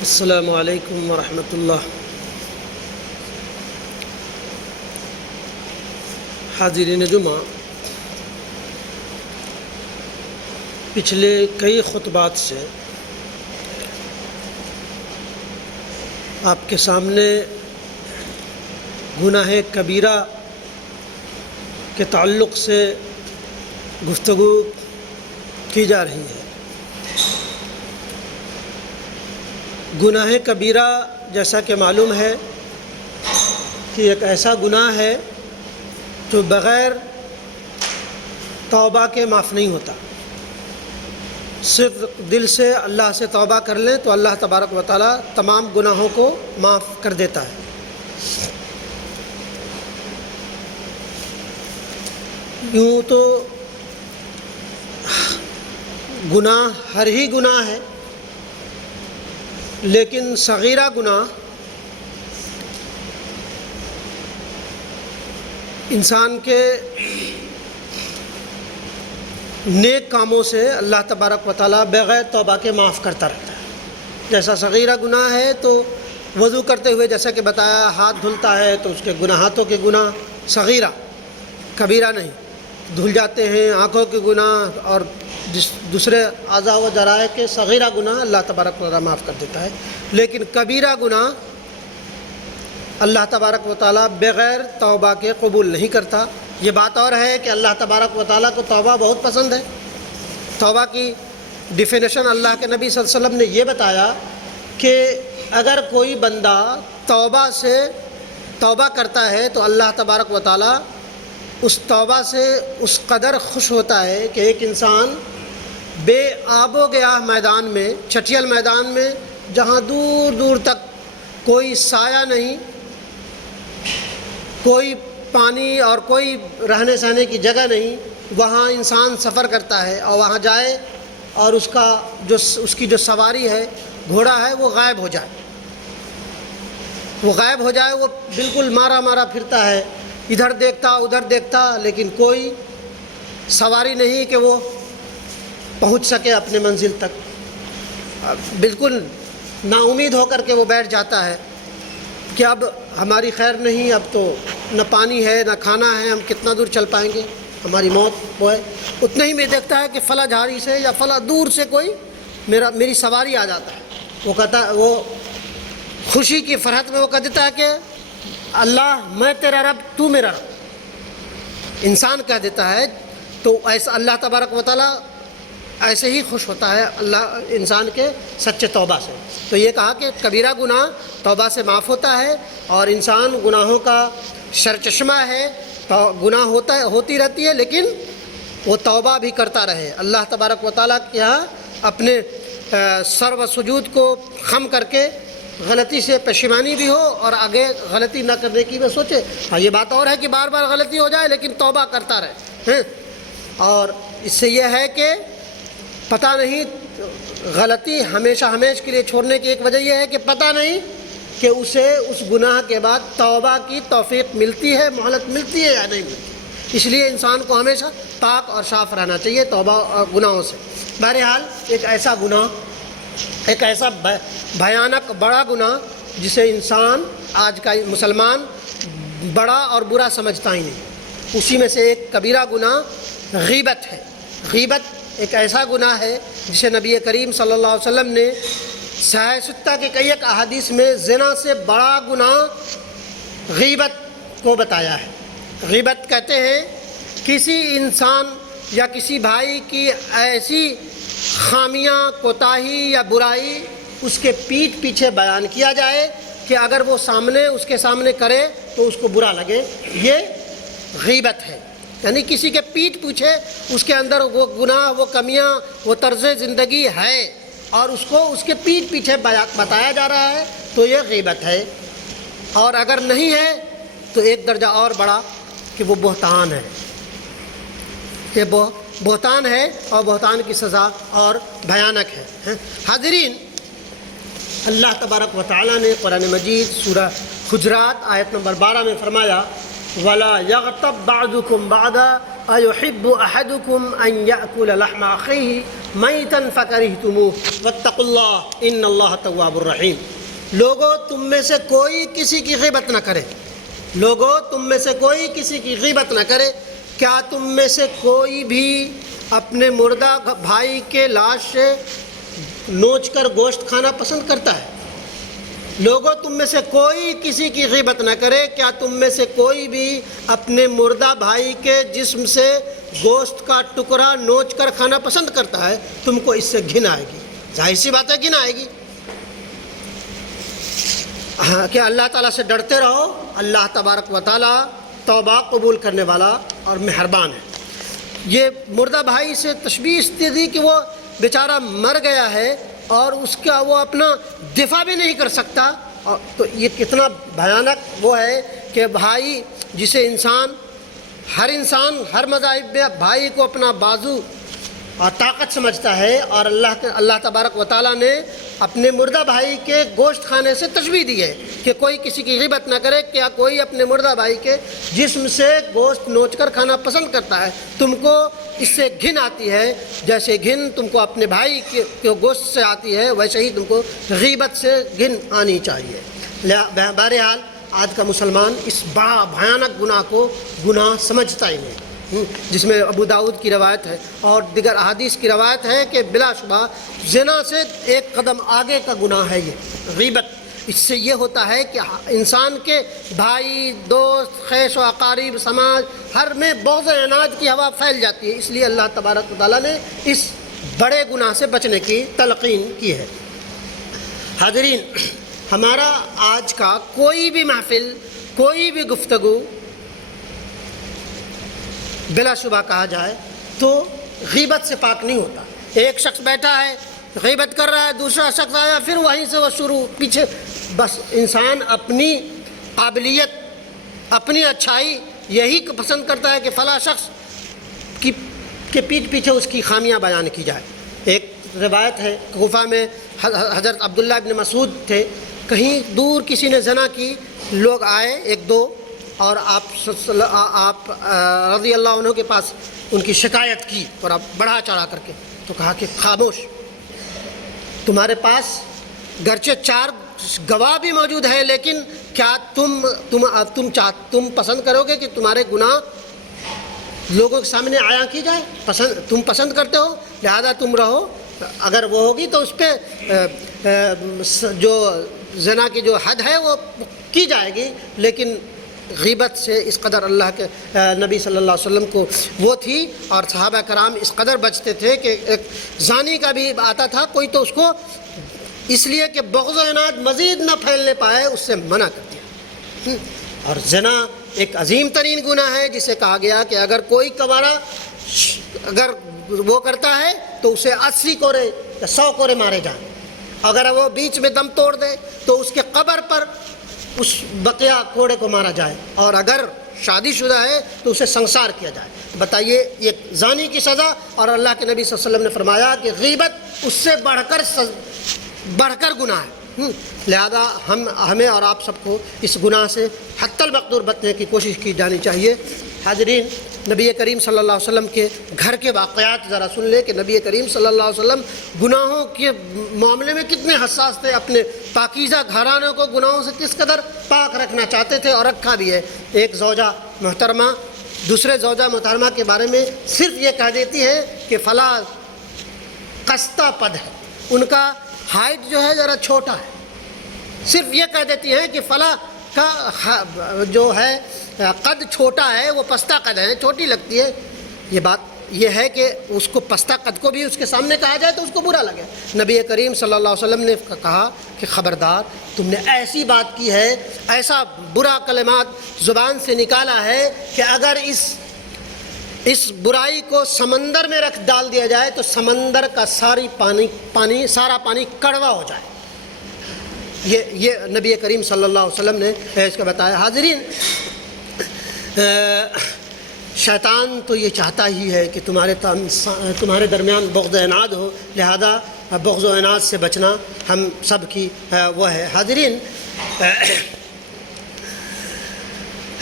السلام علیکم ورحمۃ اللہ۔ حاضرین جمعہ، پچھلے کئی خطبات سے آپ کے سامنے گناہ کبیرہ کے تعلق سے گفتگو کی جا رہی ہے۔ گناہ کبیرہ جیسا کہ معلوم ہے کہ ایک ایسا گناہ ہے جو بغیر توبہ کے معاف نہیں ہوتا۔ صرف دل سے اللہ سے توبہ کر لیں تو اللہ تبارک و تعالیٰ تمام گناہوں کو معاف کر دیتا ہے۔ یوں تو گناہ ہر ہی گناہ ہے، لیکن صغیرہ گناہ انسان کے نیک کاموں سے اللہ تبارک و تعالیٰ بغیر توبہ کے معاف کرتا رہتا ہے۔ جیسا صغیرہ گناہ ہے تو وضو کرتے ہوئے جیسا کہ بتایا ہاتھ دھلتا ہے تو اس کے ہاتھوں کے گناہ صغیرہ، کبیرہ نہیں۔ دھل جاتے ہیں آنکھوں کے گناہ اور دوسرے اعضاء و ذرائع کے صغیرہ گناہ اللہ تبارک و تعالیٰ معاف کر دیتا ہے، لیکن کبیرہ گناہ اللہ تبارک و تعالیٰ بغیر توبہ کے قبول نہیں کرتا۔ یہ بات اور ہے کہ اللہ تبارک و تعالیٰ کو توبہ بہت پسند ہے۔ توبہ کی ڈیفینیشن اللہ کے نبی صلی اللہ علیہ وسلم نے یہ بتایا کہ اگر کوئی بندہ توبہ کرتا ہے تو اللہ تبارک و تعالیٰ اس توبہ سے اس قدر خوش ہوتا ہے کہ ایک انسان بے آب و گیاہ میدان میں، چٹیل میدان میں، جہاں دور دور تک کوئی سایہ نہیں، کوئی پانی اور کوئی رہنے سہنے کی جگہ نہیں، وہاں انسان سفر کرتا ہے اور وہاں جائے اور اس کی جو سواری ہے، گھوڑا ہے، وہ غائب ہو جائے۔ وہ بالکل مارا پھرتا ہے، ادھر دیکھتا ادھر دیکھتا، لیکن کوئی سواری نہیں کہ وہ پہنچ سکے اپنے منزل تک۔ بالکل نا امید ہو کر کے وہ بیٹھ جاتا ہے کہ اب ہماری خیر نہیں، اب تو نہ پانی ہے نہ کھانا ہے، ہم کتنا دور چل پائیں گے، ہماری موت وہ ہے۔ اتنے ہی میں دیکھتا ہے کہ فلاں جھاڑی سے یا فلاں دور سے کوئی میری سواری آ جاتا ہے۔ وہ خوشی کی فرحت میں وہ کہہ دیتا ہے کہ اللہ میں تیرا رب، تو میرا رب۔ انسان کہہ دیتا ہے تو ایسا اللہ تبارک و تعالیٰ ایسے ہی خوش ہوتا ہے اللہ انسان کے سچے توبہ سے۔ تو یہ کہا کہ کبیرہ گناہ توبہ سے معاف ہوتا ہے، اور انسان گناہوں کا سرچشمہ ہے، تو گناہ ہوتی رہتی ہے لیکن وہ توبہ بھی کرتا رہے۔ اللہ تبارک و تعالیٰ کے یہاں اپنے سر و سجود کو خم کر کے غلطی سے پشیمانی بھی ہو اور آگے غلطی نہ کرنے کی بھی سوچے۔ ہاں، یہ بات اور ہے کہ بار بار غلطی ہو جائے لیکن توبہ کرتا رہے۔ اور اس سے یہ ہے کہ پتہ نہیں، غلطی ہمیشہ کے لیے چھوڑنے کی ایک وجہ یہ ہے کہ پتہ نہیں کہ اسے اس گناہ کے بعد توبہ کی توفیق ملتی ہے، مہلت ملتی ہے یا نہیں ملتی۔ اس لیے انسان کو ہمیشہ پاک اور صاف رہنا چاہیے توبہ اور گناہوں سے۔ بہرحال ایک ایسا بھیانک بڑا گناہ جسے انسان آج کا مسلمان بڑا اور برا سمجھتا ہی نہیں، اسی میں سے ایک کبیرہ گناہ غیبت ہے۔ غیبت ایک ایسا گناہ ہے جسے نبی کریم صلی اللہ علیہ وسلم نے صحیح ستہ کے کئی ایک احادیث میں زنا سے بڑا گناہ غیبت کو بتایا ہے۔ غیبت کہتے ہیں کسی انسان یا کسی بھائی کی ایسی خامیاں، کوتاہی یا برائی اس کے پیٹھ پیچھے بیان کیا جائے کہ اگر وہ اس کے سامنے کرے تو اس کو برا لگے، یہ غیبت ہے۔ یعنی کسی کے پیٹھ پیچھے اس کے اندر وہ گناہ، وہ کمیاں، وہ طرز زندگی ہے اور اس کے پیٹھ پیچھے بتایا جا رہا ہے تو یہ غیبت ہے۔ اور اگر نہیں ہے تو ایک درجہ اور بڑا کہ وہ بہتان ہے۔ یہ بہتان ہے اور بہتان کی سزا اور بھیانک ہے۔ حاضرین، اللہ تبارک و تعالیٰ نے قرآن مجید سورہ حجرات آیت نمبر 12 میں فرمایا وَلَا يَغْتَبْ بَعْضُكُمْ بَعْضًا أَيُحِبُّ أَحَدُكُمْ أَنْ يَأْكُلَ لَحْمَ أَخِيهِ مَيْتًا فَكَرِهْتُمُوهُ وَاتَّقُوا اللَّهَ إِنَّ اللَّهَ تَوَّابٌ رَحِيمٌ۔ لوگو تم میں سے کوئی کسی کی غیبت نہ کرے، لوگو تم میں سے کوئی کسی کی غیبت نہ کرے، کیا تم میں سے کوئی بھی اپنے مردہ بھائی کے لاش سے نوچ کر گوشت کھانا پسند کرتا ہے؟ لوگوں تم میں سے کوئی کسی کی غیبت نہ کرے، کیا تم میں سے کوئی بھی اپنے مردہ بھائی کے جسم سے گوشت کا ٹکڑا نوچ کر کھانا پسند کرتا ہے؟ تم کو اس سے گھن آئے گی، ظاہر سی بات ہے گھن آئے گی۔ کہ اللہ تعالیٰ سے ڈرتے رہو، اللہ تبارک و تعالیٰ توبہ قبول کرنے والا اور مہربان ہے۔ یہ مردہ بھائی سے تشبیہ دی کہ وہ بیچارہ مر گیا ہے اور اس کا وہ اپنا دفاع بھی نہیں کر سکتا، اور تو یہ کتنا بھیانک وہ ہے کہ بھائی جسے ہر انسان ہر مذاہب میں بھائی کو اپنا بازو اور طاقت سمجھتا ہے، اور اللہ تبارک و تعالیٰ نے اپنے مردہ بھائی کے گوشت کھانے سے تشبیہ دی ہے کہ کوئی کسی کی غیبت نہ کرے، کیا کوئی اپنے مردہ بھائی کے جسم سے گوشت نوچ کر کھانا پسند کرتا ہے؟ تم کو اس سے گھن آتی ہے، جیسے گھن تم کو اپنے بھائی کے گوشت سے آتی ہے، ویسے ہی تم کو غیبت سے گھن آنی چاہیے۔ بہرحال آج کا مسلمان اس بڑا بھیانک گناہ کو گناہ سمجھتا ہی نہیں، جس میں ابو داؤد کی روایت ہے اور دیگر احادیث کی روایت ہے کہ بلا شبہ زنا سے ایک قدم آگے کا گناہ ہے یہ غیبت۔ اس سے یہ ہوتا ہے کہ انسان کے بھائی، دوست، خیش و اقارب، سماج ہر میں بغض و عناد کی ہوا پھیل جاتی ہے۔ اس لیے اللہ تبارک و تعالیٰ نے اس بڑے گناہ سے بچنے کی تلقین کی ہے۔ حاضرین، ہمارا آج کا کوئی بھی محفل، کوئی بھی گفتگو بلا شبہ کہا جائے تو غیبت سے پاک نہیں ہوتا۔ ایک شخص بیٹھا ہے غیبت کر رہا ہے، دوسرا شخص آیا، پھر وہیں سے وہ شروع پیچھے، بس انسان اپنی قابلیت، اپنی اچھائی یہی پسند کرتا ہے کہ فلاں شخص کے پیٹھ پیچھے اس کی خامیاں بیان کی جائے۔ ایک روایت ہے کوفہ میں حضرت عبداللہ ابن مسعود تھے، کہیں دور کسی نے زنا کی، لوگ آئے ایک دو اور آپ رضی اللہ عنہ کے پاس ان کی شکایت کی اور آپ بڑھا چڑھا کر کے تو کہا کہ خاموش، تمہارے پاس گرچہ 4 گواہ بھی موجود ہیں، لیکن کیا تم پسند کرو گے کہ تمہارے گناہ لوگوں کے سامنے عیاں کی جائے؟ تم پسند کرتے ہو، لہذا تم رہو، اگر وہ ہوگی تو اس پہ جو زنا کی جو حد ہے وہ کی جائے گی، لیکن غیبت سے اس قدر اللہ کے نبی صلی اللہ علیہ وسلم کو وہ تھی، اور صحابہ کرام اس قدر بچتے تھے کہ ایک زانی کا بھی آتا تھا کوئی تو اس کو اس لیے کہ بغض و عناد مزید نہ پھیلنے پائے اس سے منع کر دیا۔ اور زنا ایک عظیم ترین گناہ ہے جسے کہا گیا کہ اگر کوئی کمارا اگر وہ کرتا ہے تو اسے 80 کوڑے یا 100 کوڑے مارے جائیں، اگر وہ بیچ میں دم توڑ دے تو اس کے قبر پر اس بقیہ کوڑے کو مارا جائے، اور اگر شادی شدہ ہے تو اسے سنسار کیا جائے۔ بتائیے یہ زانی کی سزا، اور اللہ کے نبی صلی اللہ علیہ وسلم نے فرمایا کہ غیبت اس سے بڑھ کر گناہ ہے۔ لہذا ہمیں اور آپ سب کو اس گناہ سے حتی المقدور بچنے کی کوشش کی جانی چاہیے۔ حاضرین، نبی کریم صلی اللہ علیہ وسلم کے گھر کے واقعات ذرا سن لیں کہ نبی کریم صلی اللہ علیہ وسلم گناہوں کے معاملے میں کتنے حساس تھے، اپنے پاکیزہ گھرانوں کو گناہوں سے کس قدر پاک رکھنا چاہتے تھے اور رکھا بھی ہے۔ ایک زوجہ محترمہ دوسرے زوجہ محترمہ کے بارے میں صرف یہ کہہ دیتی ہے کہ فلاں قسطہ پد ہے، ان کا ہائٹ جو ہے ذرا چھوٹا ہے، صرف یہ کہہ دیتی ہے کہ فلاں کا جو ہے قد چھوٹا ہے، وہ پستہ قد ہے، چھوٹی لگتی ہے۔ یہ بات یہ ہے کہ اس کو پستہ قد کو بھی اس کے سامنے کہا جائے تو اس کو برا لگے۔ نبی کریم صلی اللہ علیہ وسلم نے کہا کہ خبردار، تم نے ایسی بات کی ہے، ایسا برا کلمات زبان سے نکالا ہے کہ اگر اس برائی کو سمندر میں ڈال دیا جائے تو سمندر کا سارا پانی کڑوا ہو جائے۔ یہ نبی کریم صلی اللہ علیہ وسلم نے اس کا بتایا۔ حاضرین، شیطان تو یہ چاہتا ہی ہے کہ تمہارے درمیان بغض و عناد ہو، لہذا بغض و عناد سے بچنا ہم سب کی وہ ہے۔ حاضرین،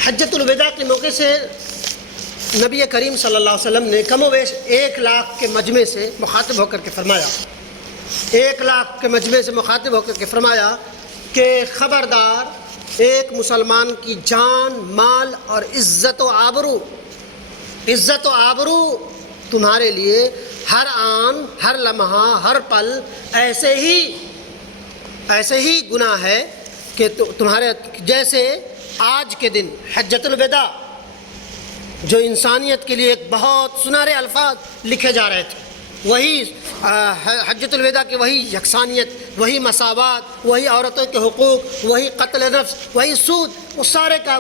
حجۃ الوداع کے موقع سے نبی کریم صلی اللہ علیہ وسلم نے کم و بیش 1 لاکھ کے مجمع سے مخاطب ہو کر کے فرمایا، 1 لاکھ کے مجمع سے مخاطب ہو کر کے فرمایا کہ خبردار، ایک مسلمان کی جان، مال اور عزت و آبرو تمہارے لیے ہر آن، ہر لمحہ، ہر پل ایسے ہی گناہ ہے کہ تمہارے جیسے آج کے دن حجۃ الوداع جو انسانیت کے لیے ایک بہت سنہرے الفاظ لکھے جا رہے تھے، وہی حجۃ الوداع کی وہی یکسانیت، وہی مساوات، وہی عورتوں کے حقوق، وہی قتل نفس، وہی سود، وہ سارے کا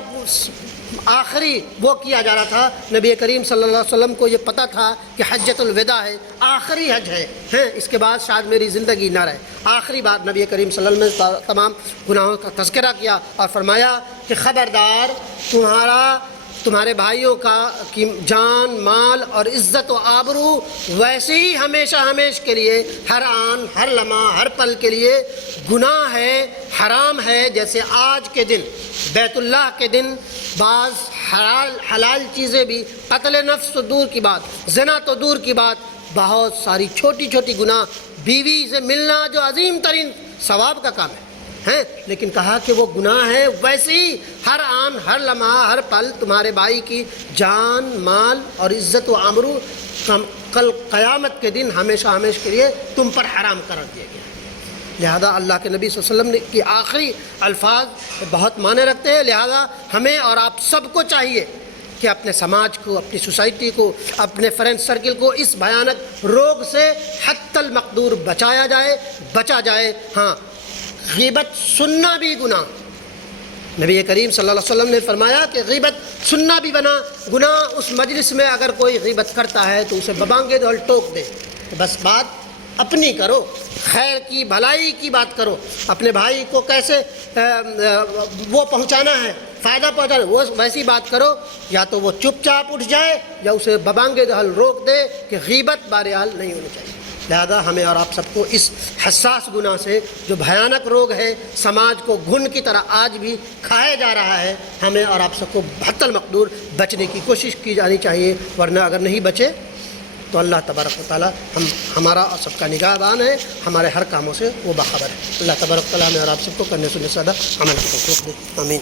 آخری وہ کیا جا رہا تھا۔ نبی کریم صلی اللہ علیہ وسلم کو یہ پتہ تھا کہ حجۃ الوداع ہے، آخری حج ہے، اس کے بعد شاید میری زندگی نہ رہے۔ آخری بار نبی کریم صلی اللہ علیہ وسلم نے تمام گناہوں کا تذکرہ کیا اور فرمایا کہ خبردار، تمہارے بھائیوں کی جان، مال اور عزت و آبرو ویسے ہی ہمیشہ کے لیے، ہر آن، ہر لمحہ، ہر پل کے لیے گناہ ہے، حرام ہے، جیسے آج کے دن بیت اللہ کے دن بعض حلال چیزیں بھی، قتل نفس تو دور کی بات، زنا تو دور کی بات، بہت ساری چھوٹی چھوٹی گناہ، بیوی سے ملنا جو عظیم ترین ثواب کا کام ہے، لیکن کہا کہ وہ گناہ ہے، ویسے ہی ہر آن، ہر لمحہ، ہر پل تمہارے بھائی کی جان، مال اور عزت و آبرو کل قیامت کے دن ہمیشہ کے لیے تم پر حرام قرار دیا گیا۔ لہذا اللہ کے نبی صلی اللہ علیہ وسلم کی آخری الفاظ بہت معنی رکھتے ہیں، لہذا ہمیں اور آپ سب کو چاہیے کہ اپنے سماج کو، اپنی سوسائٹی کو، اپنے فرینڈ سرکل کو اس بھیانک روگ سے حتی المقدور بچا جائے۔ ہاں، غیبت سننا بھی گناہ، نبی کریم صلی اللہ علیہ وسلم نے فرمایا کہ غیبت سننا بھی گناہ۔ اس مجلس میں اگر کوئی غیبت کرتا ہے تو اسے ببانگے دو، ٹوک دے، بس بات اپنی کرو، خیر کی، بھلائی کی بات کرو، اپنے بھائی کو کیسے وہ پہنچانا ہے، فائدہ پہنچانا، وہ ویسی بات کرو، یا تو وہ چپ چاپ اٹھ جائے یا اسے ببانگے دہل روک دے کہ غیبت بہرحال نہیں ہونی چاہیے۔ لہذا ہمیں اور آپ سب کو اس حساس گناہ سے جو بھیانک روگ ہے، سماج کو گھن کی طرح آج بھی کھایا جا رہا ہے، ہمیں اور آپ سب کو حتی المقدور بچنے کی کوشش کی جانی چاہیے، ورنہ اگر نہیں بچے تو اللہ تبارک و تعالی ہمارا اور سب کا نگہبان ہے، ہمارے ہر کاموں سے وہ باخبر ہے۔ اللہ تبارک و تعالی ہمیں اور آپ سب کو کرنے سے زیادہ عمل کو توفیق دے، آمین۔